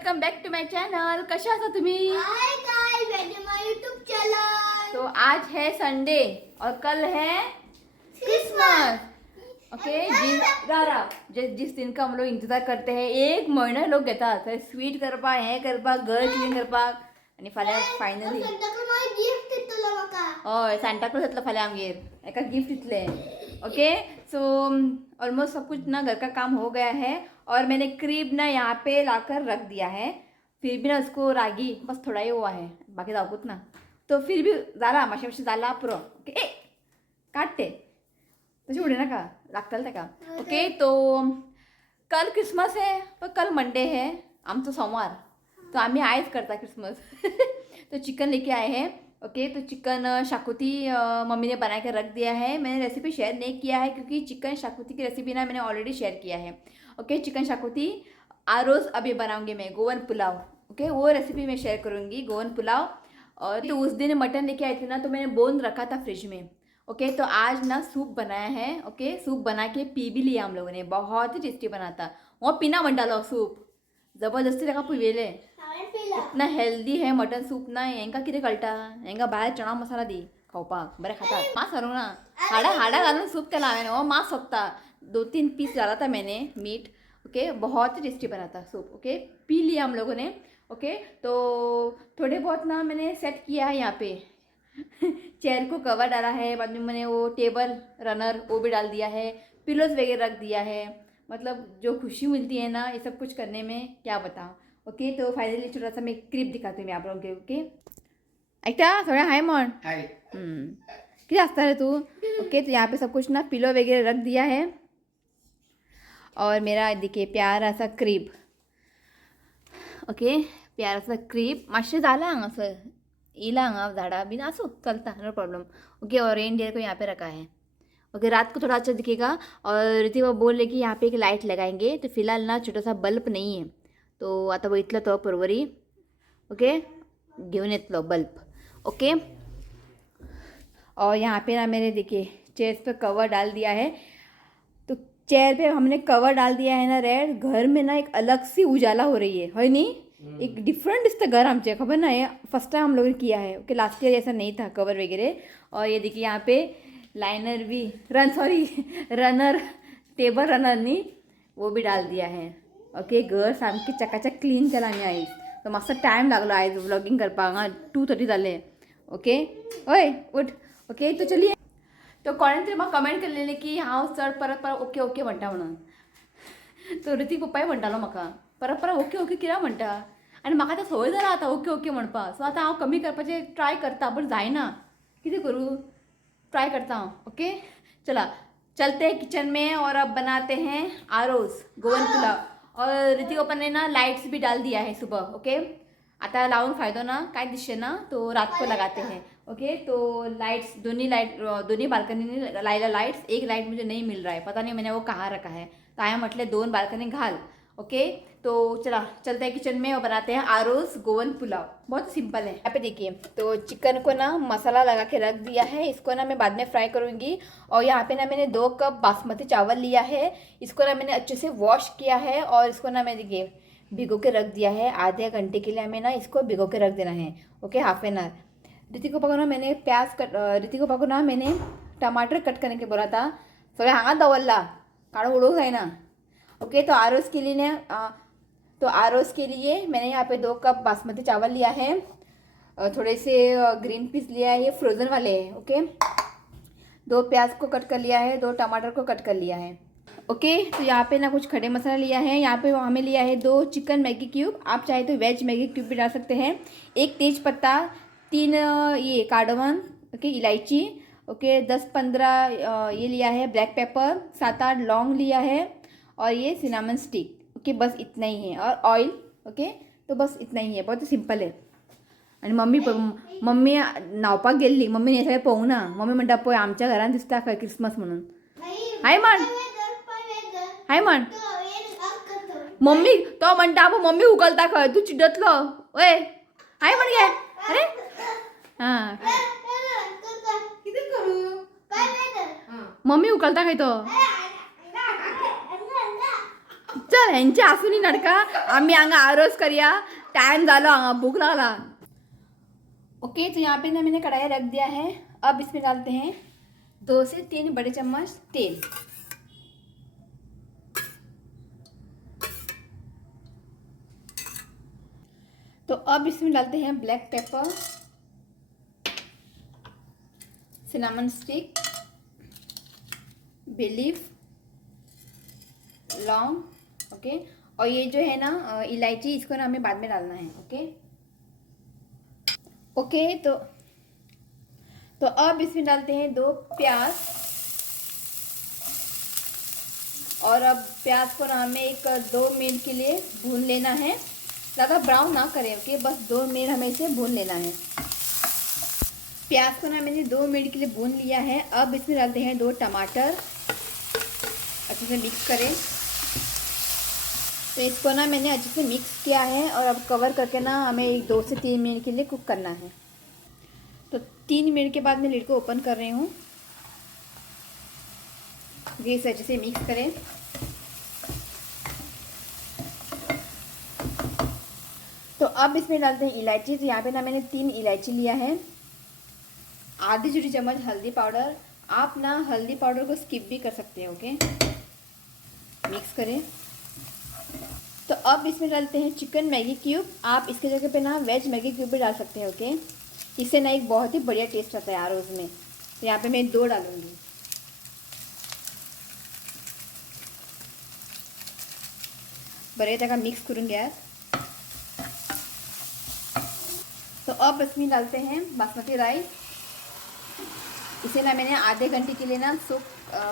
Welcome back to my channel. कशा आहात तुम्ही? Hi guys, welcome to my YouTube channel. तो आज है संडे और कल है क्रिसमस. ओके जिस दिन का हम लोग इंतजार करते हैं, एक महीना लोग घेतात स्वीट करपा, हे करपा, घर क्लीन करपाक आणि फाल्यां फायनली गिफ्ट दितलो म्हाका. हय सांता क्लॉज येतलो फाल्यां आमगेर एका गिफ्ट दितले. ओके सो ऑलमोस्ट सब कुछ ना घर का काम हो गया है और मैंने क्रीब ना यहाँ पे लाकर रख दिया है. फिर भी ना उसको रागी बस थोड़ा ही हुआ है, बाकी जाऊकुत ना. तो फिर भी झाला मातशें मातशें जाला पुरो. ओके ए काट तशी उडे नाका लागतले तेका. ओके तो कल क्रिसमस है पर कल मंडे है, आमचो सोमवार. तो आम्ही आयज करता क्रिसमस. तो चिकन लेके आए हैं. ओके तो चिकन शाकुती मम्मी ने बना के रख दिया है. मैंने रेसिपी शेयर नहीं किया है क्योंकि चिकन शाकुती की रेसिपी ना मैंने ऑलरेडी शेयर किया है. ओके चिकन शाकुती आरोज अभी बनाऊंगी मैं, गोवन पुलाव. ओके वो रेसिपी मैं शेयर करूंगी, गोवन पुलाव. और तो उस दिन मटन लेके आई थी ना, तो मैंने बोन रखा था फ्रिज में. ओके तो आज ना सूप बनाया है. ओके सूप बना के पी भी लिया हम लोगों ने, बहुत ही टेस्टी बना था. वो पीना बन डालो सूप जबरदस्ती तेका पिवेले. इतना हेल्दी है मटन सूप ना. हेंका कितें कळटा, हेंका भायर चणा मसाला दी खावपाक बरें खातात. मांस हारूंक ना, हाडा घालून सूप केला हांवें. हो मांस सोंपता, 2-3 पीस डाला था मैंने मीट. ओके बहुत ही टेस्टी बना था सूप. ओके पी लिया हम लोगों ने. ओके तो थोड़े बहुत ना मैंने सेट किया है यहाँ पे. चेयर को कवर डाला है, बाद में मैंने वो टेबल रनर वो भी डाल दिया है, पिलोज वगैरह रख दिया है. मतलब जो खुशी मिलती है ना ये सब कुछ करने में, क्या बताऊँ. ओके तो फाइनली छोटा सा मैं क्लिप दिखाती हूँ मैं आप लोगों के. ओके ऐकता थोड़ा हाय म्हण. हाय. क्या हंसता है तू. ओके तो यहाँ पे सब कुछ ना पिलो वगैरह रख दिया है. और मेरा देखिए प्यारा सा क्रीब. ओके प्यारा सा क्रीब मातशें झाला हांगासर येयला, हांगा झाडां बीन आसूं चलता, नो प्रॉब्लम. ओके और रेनडियर को यहाँ पे रखा है. ओके रात को थोड़ा अच्छा दिखेगा. और ऋतिक वो बोल रहे कि यहाँ पे एक लाइट लगाएंगे. तो फिलहाल ना छोटा सा बल्ब नहीं है, तो आता वयतलो तो परवरी. ओके घेऊन येतलो बल्ब. ओके और यहाँ पे ना मैंने देखिए चेयर्स पे कवर डाल दिया है. तो चेयर पे हमने कवर डाल दिया है ना रेड. घर में ना एक अलग सी उजाला हो रही है नहीं. एक डिफरेंट दिसतं घर आमचे, खबर ना. ये फर्स्ट टाइम हम लोगों ने किया है. ओके लास्ट ईयर ऐसा नहीं था कवर वगैरह. और ये देखिए यहाँ पे लाइनर भी रनर टेबल रनर नहीं वो भी डाल दिया है. ओके घर सामकी चकाचक क्लीन केला आम्ही आयज. तो मातसो टायम लागलो आयज व्लॉगिंग करपाक. 2:30 जाले. ओके ओय उठ. ओके तो चलिए. तो कोणें तरी म्हाका कमेंट केल्लेली की हांव चड परत ओके ओके म्हणटा म्हणून. तो ऋतीक पप्पाय म्हणटालो म्हाका परत ओके ओके कित्याक म्हणटा. आनी म्हाका आतां संवय जाला आतां ओके ओके म्हणपाक. सो आतां हांव कमी करपाचें ट्राय करता, बट जायना. कितें करूं, ट्राय करता हूँ. ओके चला चलते हैं किचन में और अब बनाते हैं आरोज गोवन पुलाव. और ऋतिक अपन ने ना लाइट्स भी डाल दिया है सुबह. ओके आता लाऊन फायदो ना, काय दिसते ना, तो रात को लगाते हैं. ओके तो लाइट्स दोन्ही बाल्कनी ने लाइला लाइट्स. एक लाइट मुझे नहीं मिल रहा है, पता नहीं मैंने वो कहाँ रखा है. तो आया म्हटले 2 बाल्कनी घाल. ओके तो चला चलते हैं किचन में और बनाते हैं आरोज गोवन पुलाव. बहुत सिंपल है. यहाँ पे देखिए तो चिकन को ना मसाला लगा के रख दिया है. इसको ना मैं बाद में फ्राई करूँगी. और यहाँ पे ना मैंने 2 कप बासमती चावल लिया है. इसको ना मैंने अच्छे से वॉश किया है और इसको ना मैं देखिए भिगो के रख दिया है. आधे घंटे के लिए हमें ना इसको भिगो के रख देना है. Okay half an hour. Hrithik को ना मैंने टमाटर कट करने के बोला था. सगळें हांगाच दवरला, काढून उडोवंक जायना. ओके तो आरोज के लिए मैंने यहाँ पे 2 कप बासमती चावल लिया है. थोड़े से ग्रीन पीस लिया है, ये फ्रोज़न वाले हैं. ओके 2 प्याज को कट कर लिया है, 2 टमाटर को कट कर लिया है. ओके तो यहाँ पे ना कुछ खड़े मसाला लिया है. यहाँ पे हमें लिया है 2 चिकन मैगी क्यूब. आप चाहे तो वेज मैगी क्यूब भी डाल सकते हैं. 1 तेज पत्ता, 3 ये कार्डमम. ओके इलायची. ओके 10-15 ये लिया है ब्लैक पेपर, 7-8 लौंग लिया है और ये सिनामन स्टिक. ओके बस इतना ही है. और ऑयल. ओके तो बस इतना ही है, बहुत सिंपल है. आणि मम्मी न्हावपाक गेल्ली. मम्मीने हे सगळें पळोवंक ना. मम्मी म्हणटा पळय आमच्या घरान दिसता खंय क्रिसमस म्हणून. हाय म्हण, हाय म्हण. मम्मी तो म्हणटा मम्मी उकलता खंय, तू चिडतलो. ओय हाय म्हण गे. अरे हां कितें करूं, मम्मी उकलता खंय तो. चल ह्यांची असून नडका आम्ही हांगा आरोस करूया टाइम झालो हांगा भूक लागला ओके तो यहाँ पे ना मैंने कढ़ाई रख दिया है अब इसमें डालते हैं 2 से 3 बड़े चम्मच तेल तो अब इसमें डालते हैं black pepper cinnamon stick bay leaf लौंग ओके और ये जो है ना इलायची इसको ना हमें बाद में डालना है ओके ओके तो अब इसमें डालते हैं 2 प्याज और अब प्याज को ना हमें 1-2 मिनट के लिए भून लेना है ज़्यादा ब्राउन ना करें ओके बस 2 मिनट हमें इसे भून लेना है प्याज को ना मैंने 2 मिनट के लिए भून लिया है अब इसमें डालते हैं 2 टमाटर अच्छे से मिक्स करें तो इसको ना मैंने अच्छे से मिक्स किया है और अब कवर करके ना हमें 2 से 3 मिनट के लिए कुक करना है तो 3 मिनट के बाद मैं लिड को ओपन कर रही हूँ ये इसे अच्छे से मिक्स करें तो अब इसमें डालते हैं इलायची तो यहाँ पे ना मैंने 3 इलायची लिया है आधी छोटी चम्मच हल्दी पाउडर आप ना हल्दी पाउडर को स्किप भी कर सकते हैं ओके मिक्स करें तो अब इसमें डालते हैं चिकन मैगी क्यूब आप इसके जगह पे ना वेज मैगी क्यूब भी डाल सकते हैं ओके इससे ना एक बहुत ही बढ़िया टेस्ट आता है यार उसमें तो यहाँ पे मैं 2 डालूंगी बड़े का मिक्स करूँगी यार तो अब इसमें डालते हैं बासमती राइस इसे ना मैंने आधे घंटे के लिए ना सूप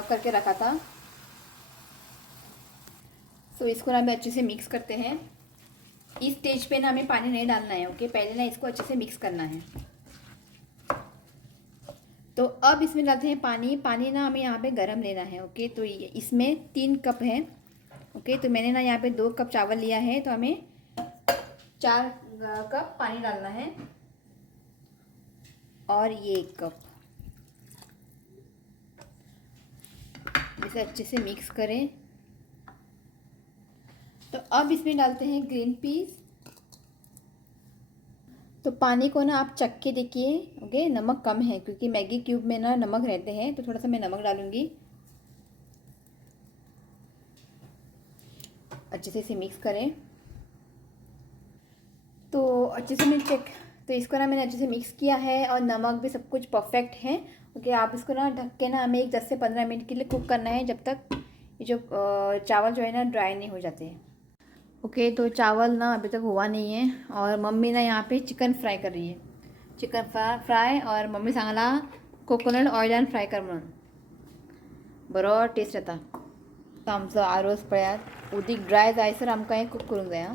करके रखा था तो इसको ना हमें अच्छे से मिक्स करते हैं इस स्टेज पे ना हमें पानी नहीं डालना है ओके पहले ना इसको अच्छे से मिक्स करना है तो अब इसमें डालते हैं पानी ना हमें यहाँ पे गरम लेना है ओके तो इसमें 3 कप है ओके तो मैंने ना यहाँ पे 2 कप चावल लिया है तो हमें 4 कप पानी डालना है और ये 1 कप इसे अच्छे से मिक्स करें तो अब इसमें डालते हैं ग्रीन पीस तो पानी को ना आप चख के देखिए ओके नमक कम है क्योंकि मैगी क्यूब में ना नमक रहते हैं तो थोड़ा सा मैं नमक डालूंगी अच्छे से इसे मिक्स करें तो अच्छे से मैं चेक तो इसको ना मैंने अच्छे से मिक्स किया है और नमक भी सब कुछ परफेक्ट है ओके आप इसको ना ढक के ना हमें 10 से 15 मिनट के लिए कुक करना है जब तक ये जो चावल जो है ना ड्राई नहीं हो जाते ओके तो चावल ना अभी तक हुआ नहीं है और मम्मी ना यहाँ पे चिकन फ्राय कर रही है चिकन फ्राय और मम्मी सांगला कोकोनट ऑयलान फ्राय कर म्हणून बरो टेस्ट येता तो आमचो आरोस पळयात उदीक ड्राय जायसर आमकां हें कुक करूंक जाय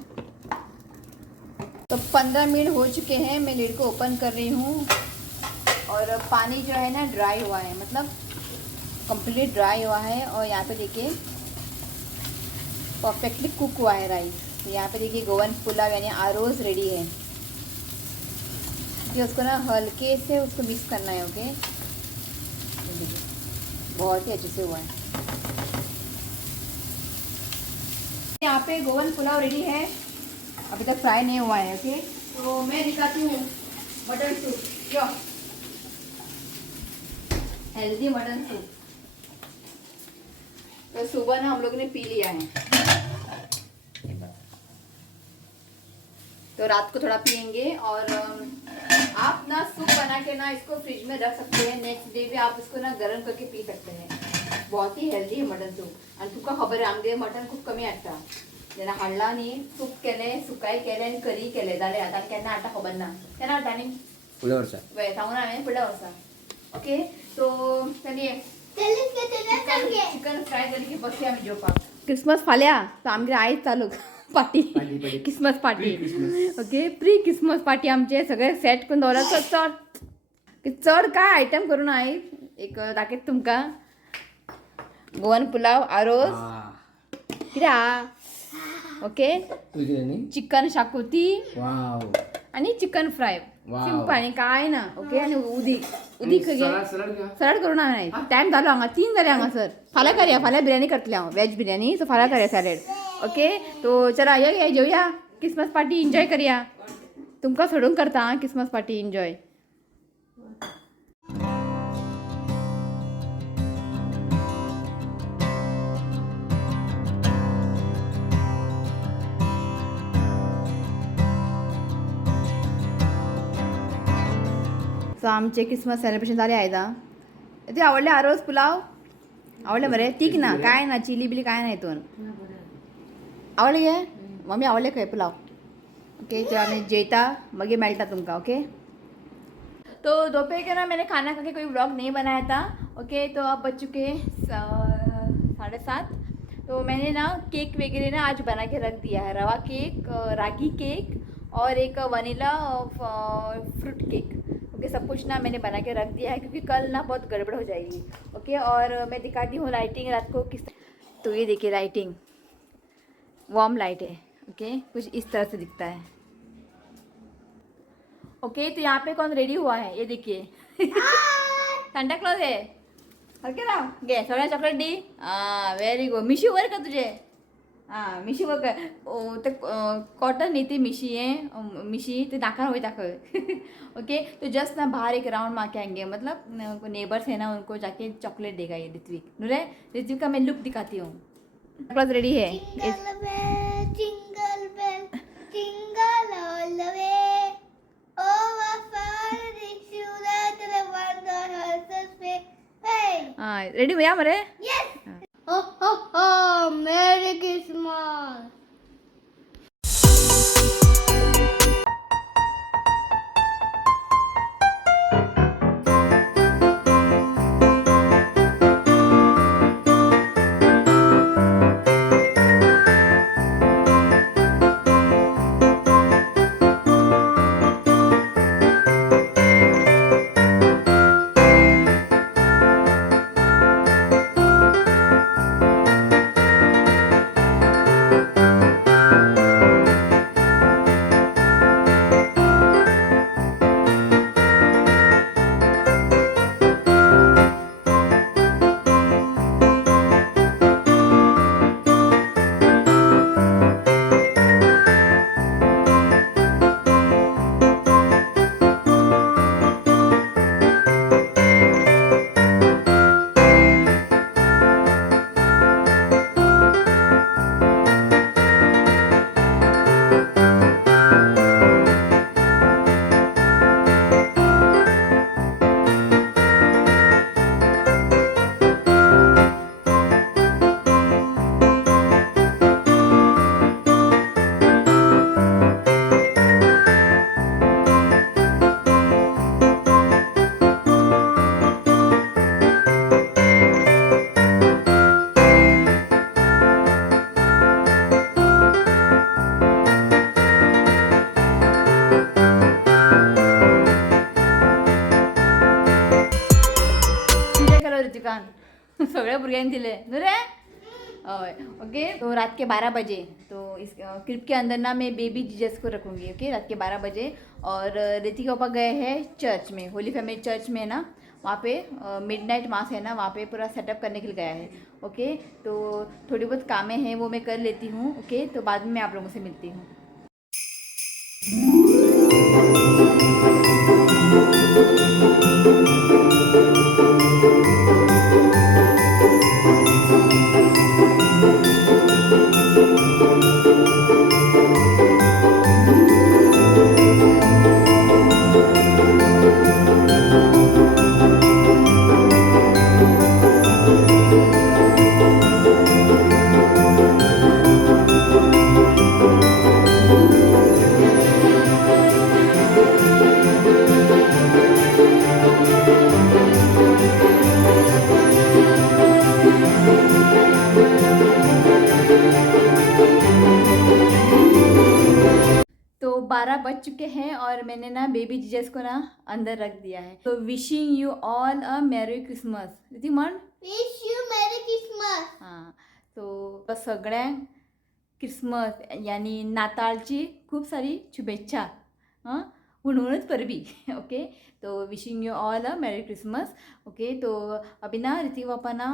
तो 15 मिनट हो चुके हैं मैं लिड को ओपन कर रही हूँ और पानी जो है ना ड्राई हुआ है मतलब कंप्लीट ड्राई हुआ है और यहाँ पे देखिए परफेक्टली कुक हुआ है राइस तो यहाँ पे देखिए गोवन पुलाव यानी आरोस रेडी है कि उसको ना हल्के से उसको मिक्स करना है ओके बहुत ही अच्छे से हुआ है यहाँ पे गोवन पुलाव रेडी है अभी तक फ्राई नहीं हुआ है ओके तो मैं दिखाती हूँ मटन सूप यो हेल्दी मटन सूप तो सुबह ना हम लोग ने पी लिया है तो रात को थोड़ा पियेंगे और आप ना सूप बना के ना इसको फ्रिज में रख सकते हैं नेक्स्ट डे भी आप इसको ना गर्म करके पी सकते हैं बहुत ही हेल्दी है मटन सूप आणि तुका खबर आहे आमगे मटन खूप कमी हाडटा जेन्ना हाडला न्ही सूप केलें सुकाय केलें आनी करी केलें जालें आतां केन्ना हाडटा खबर ना केन्ना हाडटा न्ही फुडल्या वर्सा वय सांगून हांवें फुडल्या वर्सा ओके तो चलिए चिकन फ्राय जाली की बसया आमी जेवपाक क्रिसमस फाल्यां तो आमगे आयज चालू party Christmas party okay pre Christmas party आमचे सगळे सेट करून दवरला चड काय आयटम करून आयज एक दाखयत तुमकां गोवन पुलाव आरोस कित्याक ओके चिकन शाकोती वाव आणि चिकन फ्राय वाव. सिंपल आणि काय ना ओके आणि उदीक उदीक सलाड करून टायम जालो हांगा 3 जाले हांगा सर फाल्यां करया फाल्यां बिर्याणी करतले हांव वेज बिर्याणी सो फाल्यां करया सॅलड ओके तो चला या जेवूया क्रिसमस पार्टी एन्जॉय करूया तुमका सोडून करता हां क्रिसमस पार्टी एन्जॉय सो आमचे क्रिसमस सेलिब्रेशन झाले आहे दा ते आवडले आरोज पुलाव आवडले बरे तीक ना काय ना चिली बिली काय नाही इथून आवडले गे मम्मी आवडले काय पुलाव ओके चलो आम्ही जेता मगे मेळटा तुमका ओके तो दोपहर के ना मैंने खाना खा के कोई व्लॉग नहीं बनाया था ओके तो अब बज चुके 7:30 तो मैंने ना केक वगैरह ना आज बना के रख दिया है रवा केक रागी केक और एक वनीला फ्रूट केक ओके सब कुछ ना मैंने बना के रख दिया है क्योंकि कल ना बहुत गड़बड़ हो जाएगी ओके और मैं दिखाती हूँ लाइटिंग रात को किस तो ये देखिए लाइटिंग वार्म लाइट है ओके कुछ इस तरह से दिखता है ओके तो यहाँ पे कौन रेडी हुआ है ये देखिए सांता क्लॉज है ओके ना घे सगळ्या चॉकलेट दी व्हेरी गुड मिशी वर का तुझे मिशी वर का ते कॉटन नहीं थी मिशी है मिशी ते नाका हुई तक ओके तो जस्ट ना बाहर एक राउंड मार के आएंगे मतलब नेबर्स है ना उनको जाके चॉकलेट देगा ये ऋत्विक नूरे ऋत्विक का मैं लुक दिखाती हूँ क्लॉज रेडी है Jingle bell, jingle all the way. Oh, what fun it is to ride in a one horse's sleigh. Hey! Ready भैया मरे Yes! Ho, ho, ho! Merry Christmas! सगळ्या भुरग्यांनी दिले नुरे ओके तो रात के 12 बजे तो इस क्लिप के अंदर ना मैं बेबी जीजस को रखूँगी ओके रात के 12 बजे और ऋतिक पापा गए हैं चर्च में होली फैमिली चर्च में ना वहाँ पे मिडनाइट मास है ना वहाँ पे पूरा सेटअप करने के लिए गया है ओके तो थोड़ी बहुत कामें हैं वो मैं कर लेती हूँ ओके तो बाद में मैं आप लोगों से मिलती हूँ तो 12 बज चुके हैं और मैंने ना बेबी जीजस को ना अंदर रख दिया है तो wishing you all a merry Christmas Hrithik म्हण Wish you Merry Christmas! हां तो सगळ्यांक क्रिसमस यानी नाताळची खूप सारी शुभेच्छा हां म्हणूनच परबी ओके तो wishing you all a merry Christmas okay तो अभी ना ऋतिक पापा ना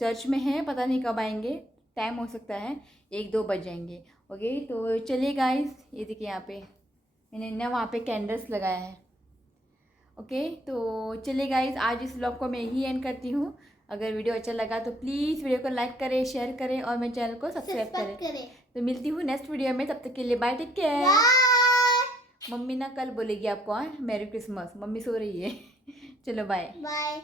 चर्च में है पता नहीं कब आएंगे टाइम हो सकता है 1-2 बज जाएंगे। ओके, तो चलिए गाइस, ये देखिए यहाँ पे मैंने ना वहाँ पे कैंडल्स लगाया है। ओके, तो चलिए गाइस, आज इस व्लॉग को मैं यही एंड करती हूँ। अगर वीडियो अच्छा लगा तो प्लीज़ वीडियो को लाइक करें, शेयर करें और मेरे चैनल को सब्सक्राइब करें। तो मिलती हूँ नेक्स्ट वीडियो में, तब तक के लिए बाय, टेक केयर। मम्मी ना कल बोलेगी आपको, हाँ, मैरी क्रिसमस। मम्मी सो रही है। चलो बाय। बाय।